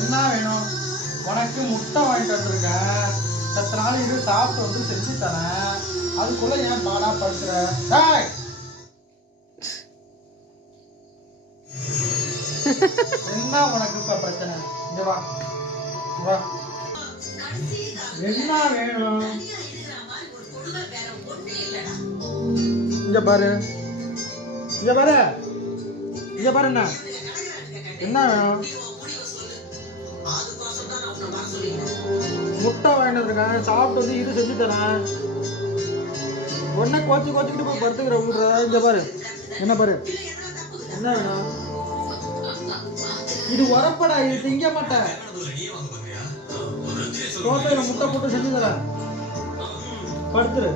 என்ன வேணும்? உனக்கு முட்டை வாங்கிட்டு வந்திருக்கேன். சத்த நாள் இது சாப்பிட்டு வந்து செஞ்சு தரேன். அதுக்குள்ள ஏன் பாடா படுத்துற? என்ன உனக்கு இப்ப பிரச்சனை? இங்க வா வா. என்ன வேணும்? இங்க பாரு, இங்க பாரு, இங்க பாரு. என்ன வேணும்? முட்டை வாங்கிட்டு இருக்கேன். சாப்பிட்டு வந்து இது செஞ்சு தரேன். உடனே கோச்சுக்கிட்டு போய் படுத்துக்கிற விடுற. இங்க பாரு, என்ன பாரு, என்ன வேணும்? இது உரப்படா, இது திங்க மாட்டேன். தோட்டையில முட்டை போட்டு செஞ்சு தரேன். படுத்துரு.